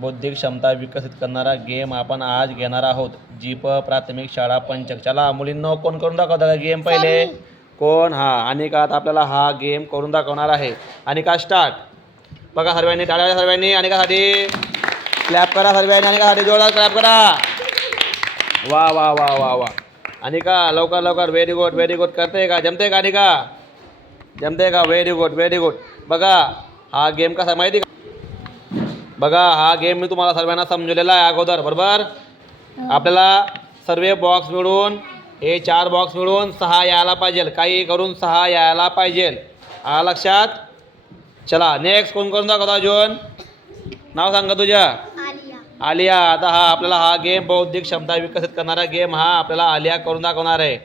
बौद्धिक क्षमता विकसित करणारा गेम आपण आज घेणार आहोत. जीप प्राथमिक शाळा पंचक. चला मुलींनो, कोण करून दाखवता का गेम पहिले? कोण? हां, अनिका आता आपल्याला हा गेम करून दाखवणार आहे. अनिका स्टार्ट. बघा सर्वांनी टाळ्या वाजवा, सर्वांनी अनिकासाठी क्लॅप करा, सर्वांनी अनिकासाठी जोरदार क्लॅप करा. वा वा वा वा वा. अनिका लवकर लवकर. Very good very good. करते का? जमते का अनिका? जमते का? Very good very good. बघा हा गेम कसा माहिती का? बघा हा गेम मी तुम्हाला सर्वांना समजवलेला आहे अगोदर, बरोबर? आपल्याला सर्व बॉक्स मिळून हे 4 बॉक्स मिळून 6 यायला पाहिजे. काही करून 6 यायला पाहिजे. लक्षात? चला नेक्स्ट कोण करून दाखवता अजून? नाव सांगा तुझ्या. आलिया. आता आपल्याला हा गेम बौद्धिक क्षमता विकसित करणारा गेम हा आपल्याला आलिया करून दाखवणार आहे.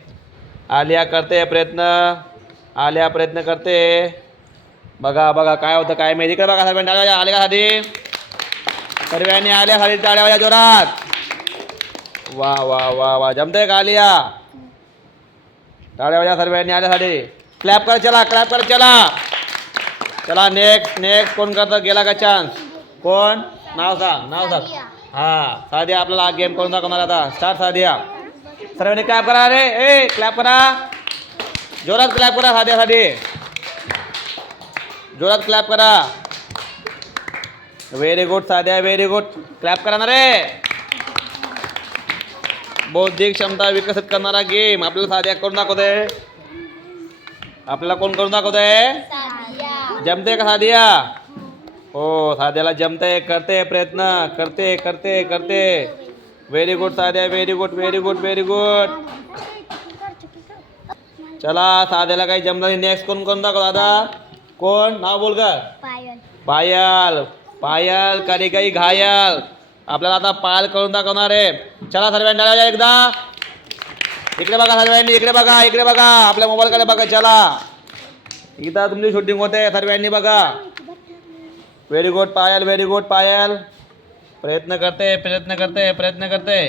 आलिया करते प्रयत्न. आलिया प्रयत्न करते. बघा बघा काय होतं काय माहिती. इकडे बघा सर्वांनी टाळ्या वाजवा आलियासाठी. सर्वांनी आलियासाठी टाळ्या वाजवा जोरात. वा वा वा वा. जमते का आलिया? टाळ्या वाजवा सर्वांनी आलियासाठी. क्लॅप कर. चला क्लॅप कर. चला चला नेक्स्ट नेक्स्ट कोण करतं? गेला का चान्स? कोण? नाव सांग नाव सांग. हां सादिया आपल्याला हा गेम करून दाखवणार. आता स्टार्ट सादिया. सर्वांनी क्लॅप करा. रे ए क्लॅप करा. जोरात क्लॅप करा सादियासाठी. जोरात क्लॅप करा. Very good Sadia very good. Clap करा ना रे. बौद्धिक क्षमता विकसित करणारा गेम आपल्याला सादिया करून दाखवते. आपल्याला कोण करून दाखवते? जमते का सादिया? हो सादियाला जमते. करते प्रयत्न. करते करते करते. Very good Sadia very good very good very good. चला सादियाला काही जमलं नाही. नेक्स्ट कोण करून दाखव दादा? कोण? नाव बोल का? पायल. पायल करी काही घायल. आपल्याला आता पायल करून दाखवणार आहे. चला सर्वांनी टाळ्या एकदा. इकडे बघा सर्वांनी. इकडे बघा इकडे बघा. आपल्या मोबाईलकडे बघा. चला इथं तुमची शूटिंग होते. सर्वांनी बघा. व्हेरी गुड पायल व्हेरी गुड पायल. प्रयत्न करते प्रयत्न करते प्रयत्न करते.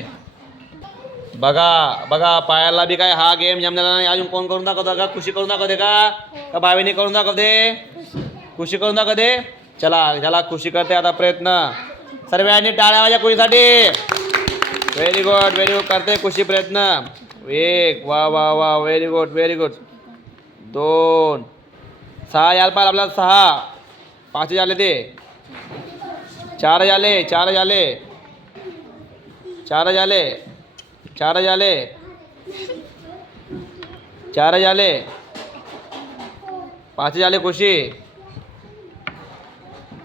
बघा बघा पायलला बी काय हा गेम जमलेला नाही. अजून कोण करून दाखवतं का? खुशी करून दाखवते का भाविनी करून दाखवते? खुशी करून दाखवते. चला चला खुशी करते आता प्रयत्न. सर्वांनी टाळ्या वाजवा खुशीसाठी. Very good very good. करते खुशी प्रयत्न. 1 वा वा वा व्हेरी गुड व्हेरी गुड. 2 6 यायला पाहिजे आपल्याला. 6 5 झाले ते. 4 झाले 4 झाले 4 झाले 4 झाले 4 झाले 5 झाले. खुशी.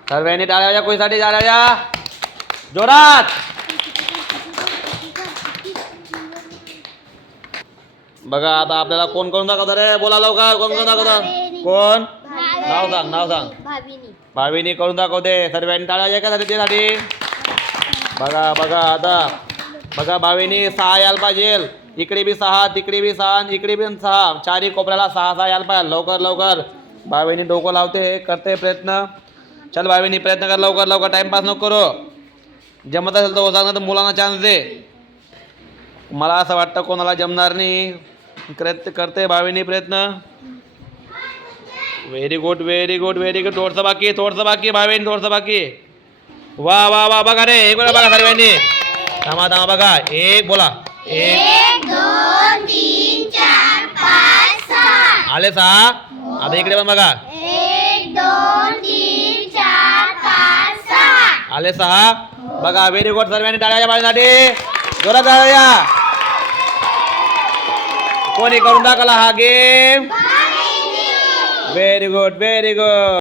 सर्वांनी टाळ्या वाजवा खुशीसाठी. टाळ्या जोरात. बघा आता आपल्याला कोण करून दाखवतं रे? बोला लवकर. कोण करून दाखवतं? कोण? नाव सांग नाव सांग. भाविनी करून दाखवते. सर्वांनी टाळ्या वाजवा का त्यासाठी. बघा बघा आता बघा भाविनी 6 यायला पाहिजे. इकडे बी 6 तिकडे बी 6 इकडे बी 6. 4 कोपऱ्याला 6 यायला पाहिजे. लवकर लवकर. भाविनी डोकं लावते. करते प्रयत्न. चल भाविनी प्रयत्न कर लवकर लवकर. टाइमपास नको करू. जमत असेल तर हो सांग, तर मुलांना चान्स दे. मला असं वाटतं कोणाला जमणार नाही. करते भाविनी प्रयत्न. Very good very good very good. थोडंसं बाकी भाविनी थोडंसं बाकी. वा वा वा. बघा रे एक वेळा बघा सर्वांनी. थांबा थांबा बघा. एक बोला. 1 2 3 4 5 6 आले 6. आता इकडे पण बघा. 1 2 3 4 5 6 आले 6. बघा व्हेरी गुड. सर्वांनी टाळ्या माझ्यासाठी जोरात टाळ्या. कोणी करून दाखवला हा game? Very good very good.